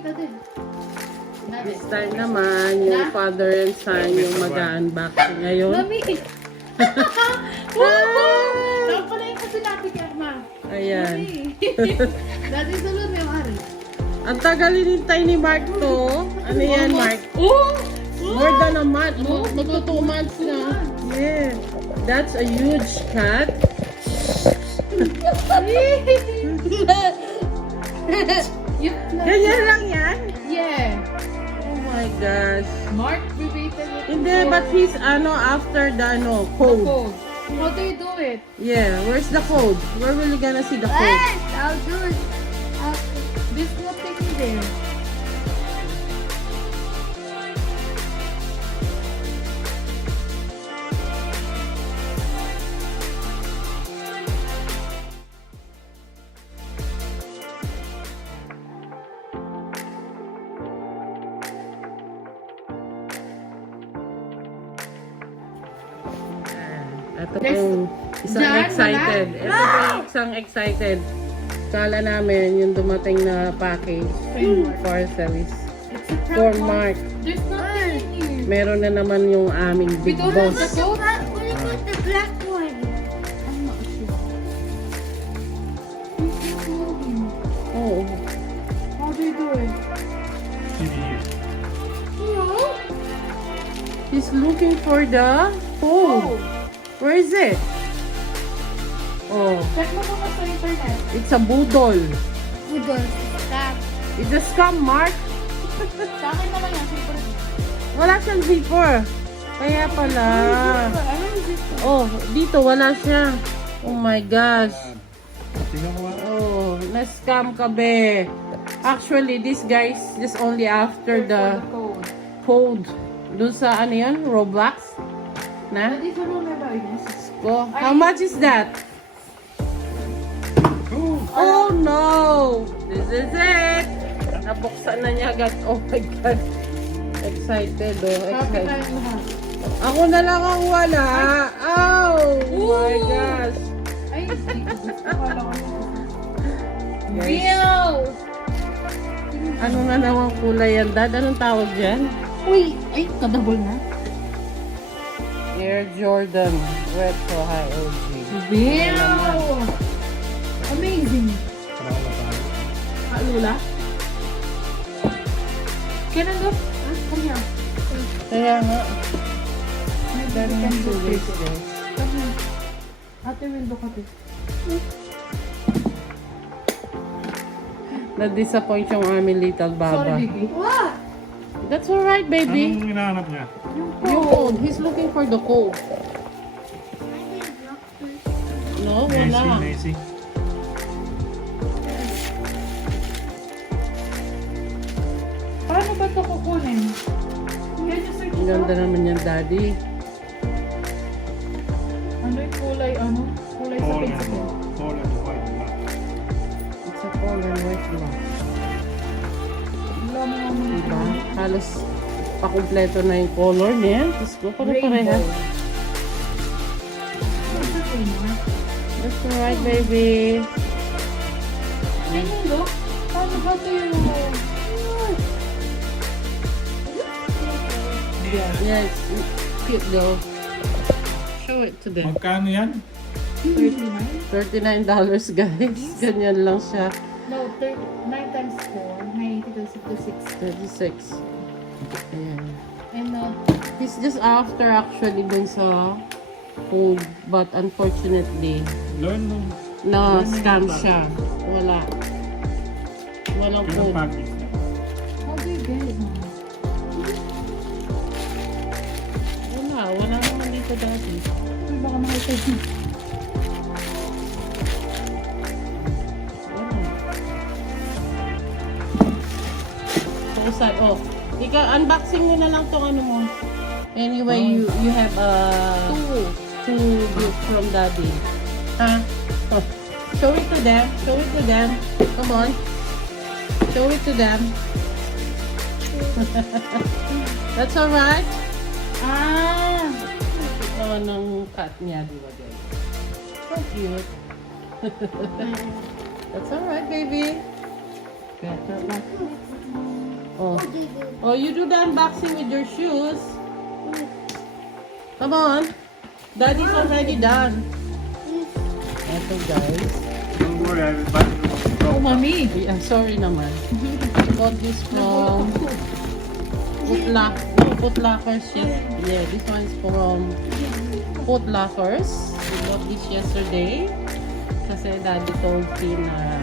kita din. This time naman, yung father and son yung mag-unboxing ngayon. Mami! Saan pala yung kasi natin kaya, ma? Ayan. Dati sulod may mari. Ang tagal inintay ni Mark to. Ano yan, Mark? Oh! More than a month. Magto 2 months na. Yeah. That's a huge cat. Ganyan lang yan? Yeah. Oh my gosh. Mark, rebated it. Hindi, but he's after the code. Code. How do you do it? Yeah, where's the code? Where will you gonna see the code? I'll do it. There's nothing there. Ito pong isang excited. Ito pong isang excited. Kala namin yung dumating na package for service. For Mark. There's nothing in here. Meron na naman yung aming big We don't have boss. the code. What about the black one? I'm not sure. He's moving. Oh. How do you do it? No. He's looking for the code. Where is it? Oh, Check mo muna sa internet. it's a boodle. Udol. Stop. It's a scam, Mark. Sa akin naman yan. Super. Wala siyang zipper. Kaya pala. Ano yung zip? Oh, dito wala siya. Oh my gosh. Tingnan mo nga. Oh, na-scam ka be. Actually, this guys just only after the code. code. Doon sa ano yan? Roblox? Na? Dati sa room na ba yun? Go. How much is that? Oh no! This is it! Nabuksan na niya agad. Oh my God. Excited oh. Happy Excited. tayong lahat. Ako na lang ang wala. Oh my gosh. Ay, gusto ko lang ako. Guys, Real! ano na naman kulay yan, Dad? Anong tawag dyan? Uy! Ay, kadabol na. Air Jordan Retro High OG. Real! Amazing! Lula? Kailan go? Come here. Kaya nga. Dami Daming kang sulis, sulit. guys. Come here. Ate, window ka to. Na-disappoint yung aming little baba. Sorry, baby. What? That's alright, baby. Anong hinahanap niya? Yung code. He's looking for the code. No, wala. Nancy. Paano ba ito kukunin? Can you search Ang ganda naman yan, Daddy. Ano yung kulay, ano? Kulay sa Pollen. pencil. Pollen white black. It's a Pollen white block. Wala mo naman Diba? Halos pakumpleto na yung color niya. Diyos ko, pare-pareha. That's alright, baby. Can you look? Paano ba ito yung... Yeah, it's cute though. Show it to them. Magkano yan? 39? $39 guys. Ganyan lang siya. No, 9 times 4. 90 to 6. 36. Ayan. And He's just after actually dun sa code. But unfortunately, Learn mo. na scam siya. Wala. Walang Kailang code. package niya? how do you get it, Mama? Wala naman dito dati. Uy, baka makita yun. Saan? Oh, ikaw, unboxing mo na lang tong ano mo. Anyway, you have two gifts from Daddy. Ha? Oh. Show it to them. Show it to them. Come on. Show it to them. That's alright. Ah! Ito ng cat niya, di ba guys? So cute. That's alright, baby. Better luck. Oh. Oh, you do the unboxing with your shoes. Come on. Daddy's already done. Eto guys. Don't worry, I will buy you Oh, mami. I'm sorry naman. I bought this from Footlockers. Yeah, this one is from Footlockers. We bought this yesterday. Kasi daddy told me na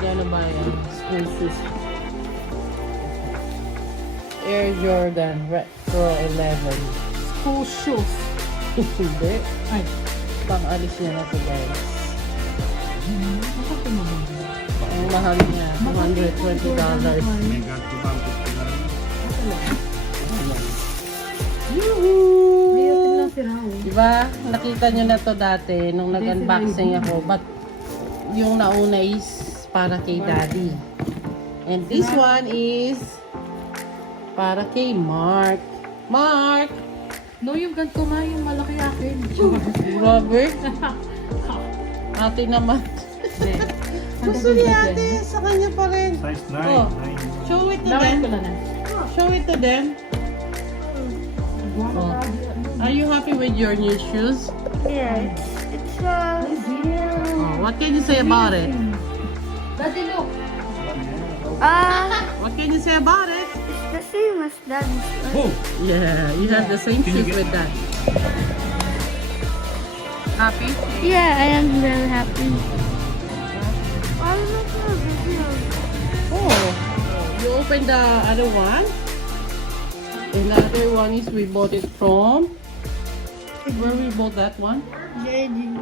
gonna buy school shoes. Air Jordan Retro 11. School shoes. Hindi. Ay. Pang-alis niya na to guys. Bakit naman? Ang mahal niya. $220. Mega 200. Yuhuu! si Rao. Diba? Nakita nyo na to dati nung nag-unboxing ako. But yung nauna is para kay daddy. And this one is para kay Mark. Mark! No, yung ganito nga yung malaki akin. Robert? Ate naman. Gusto ni ate. Sa kanya pa rin. Size 9. Oh. Show it to them. Show it to them. Oh. Are you happy with your new shoes? Yeah, it's Oh, what can you say about it? Daddy, look. What can you say about it? it's the same as Daddy's. Oh! Yeah, you have the same Can you shoes get with that. Happy? Yeah, I am very happy. I look at the video. Oh, you open the other one. And the other one is we bought it from. Where we bought that one? JD.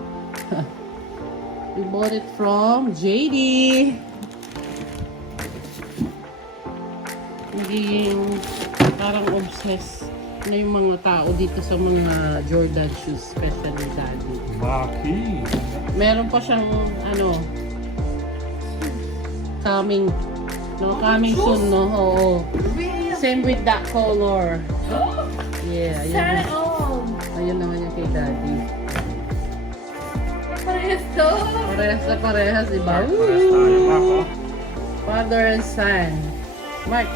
We bought it from JD. Naging parang obsessed na yung mga tao dito sa mga Jordan shoes, especially daddy. Lucky! Meron pa siyang ano, coming. No, coming soon, no? Oo. Same with that color. Yeah, Sana ayun. all. Ayun naman yung kay daddy. Parehas to. Parehas na parehas, diba? Parehas tayo, Mako. Father and son. Mark.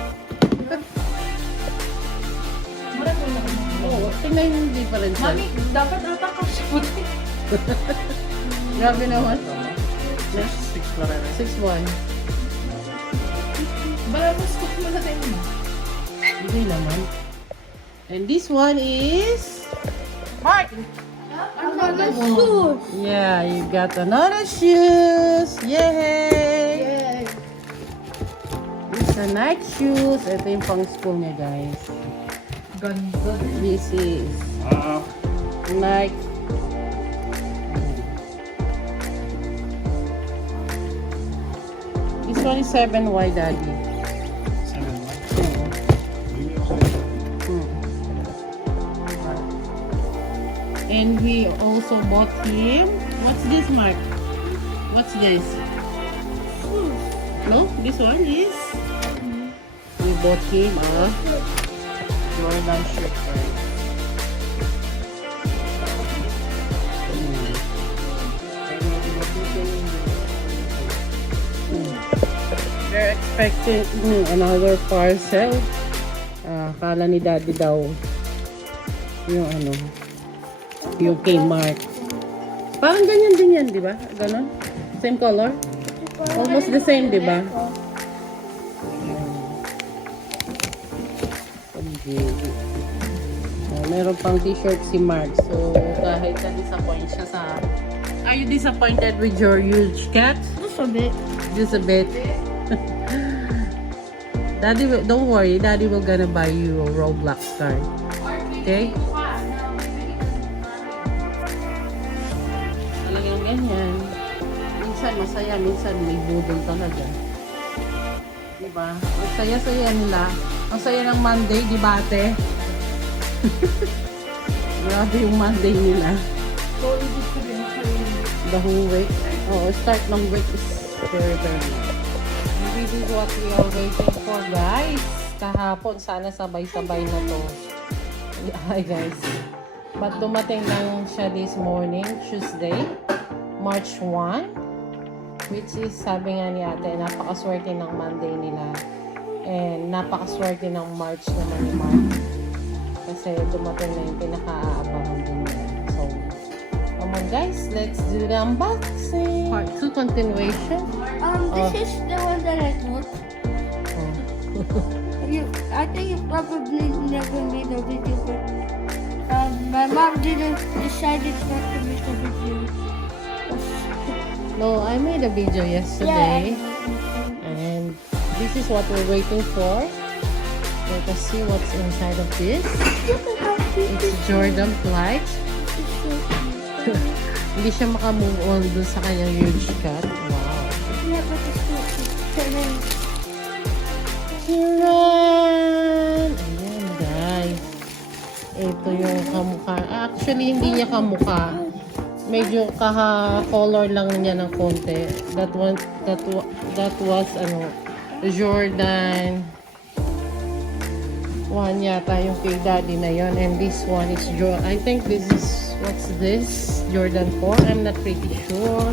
Marami na kami. Oh, tingnan yung difference. Mami, dapat ata ka puti. Grabe naman. 6 pa rin. 6'1". Bala mo, scoop mo na tayo mo. Hindi naman. And this one is... Mark! Another shoes. Yeah, you got another shoes. Yay! Yeah. It's a Nike shoes. Ito yung pang school niya, guys. Ganda. This is Nike. This one is 7Y, daddy. 7 And we also bought him. What's this, Mark? What's this? No, this one is. We bought him a Jordan shirt. They're expecting another parcel. Akala ni Daddy daw yung ano, yung kay Mark. Parang ganyan din yan, di ba? Ganon? Same color? Almost the same, di ba? Meron pang t-shirt si Mark. So, kahit na-disappoint siya sa... Are you disappointed with your huge cat? Just a bit. Just a bit. Daddy, don't worry. Daddy will gonna buy you a Roblox card. Okay? Talagang ganyan. Minsan masaya, minsan may budol talaga. Diba? Ang saya-saya nila. Ang saya ng Monday, di ba ate? Grabe yung Monday nila. So, ibig sabihin sa'yo. The whole week. Oh, start ng week is very, very nice. This is what we are waiting for, guys. Kahapon, sana sabay-sabay na to. Hi, guys. But dumating lang siya this morning, Tuesday, March 1. Which is, sabi nga ni ate, napakaswerte ng Monday nila. And And napakaswerte ng March naman ni Mark. Kasi dumating na yung pinaka-aabangan din niya. So, come on guys, let's do the unboxing. Part 2 continuation. This is the one that I bought. I think you probably never made a video, but my mom decided not to make a video. No, I made a video yesterday. And this is what we're waiting for. Let us see what's inside of this. It's Jordan Flight. Hindi siya makamove on dun sa kanyang huge cut. Wow. Yeah, but it's not. Ayan! Ayan guys. Ito yung kamukha. Actually, hindi niya kamukha. Medyo kaha-color lang niya ng konti. That was Jordan 1 yata yung kay Daddy na yon. And this one is I think this is, what's this? Jordan 4. I'm not pretty sure.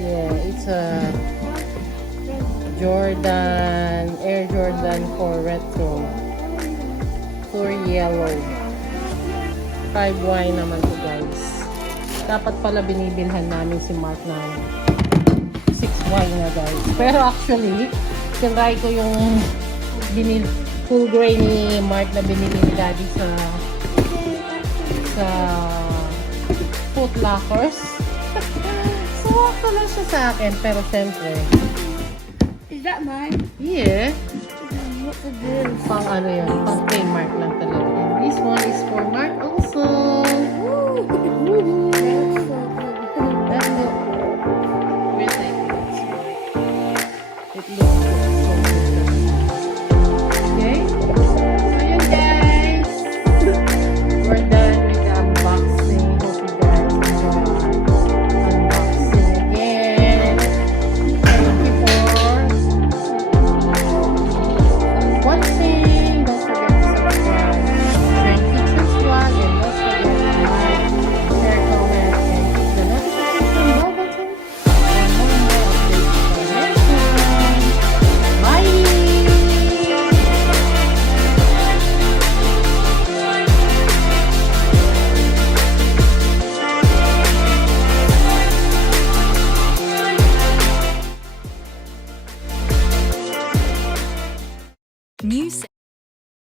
Yeah, it's a Air Jordan 4 Retro. Pollen Yellow. 5Y naman to guys. Dapat pala binibilhan namin si Mark na 6Y na guys. Pero actually, tinry ko yung full gray ni Mark na binili ni Daddy sa Foot Lockers. So, lang siya sa akin. Pero siyempre, Is that mine? yeah. What is this? Pang ano yan, pang kay Mark lang talaga. And this one is for Mark also. Woohoo! That's so good. That's it. Wait, I think it looks so good. Okay.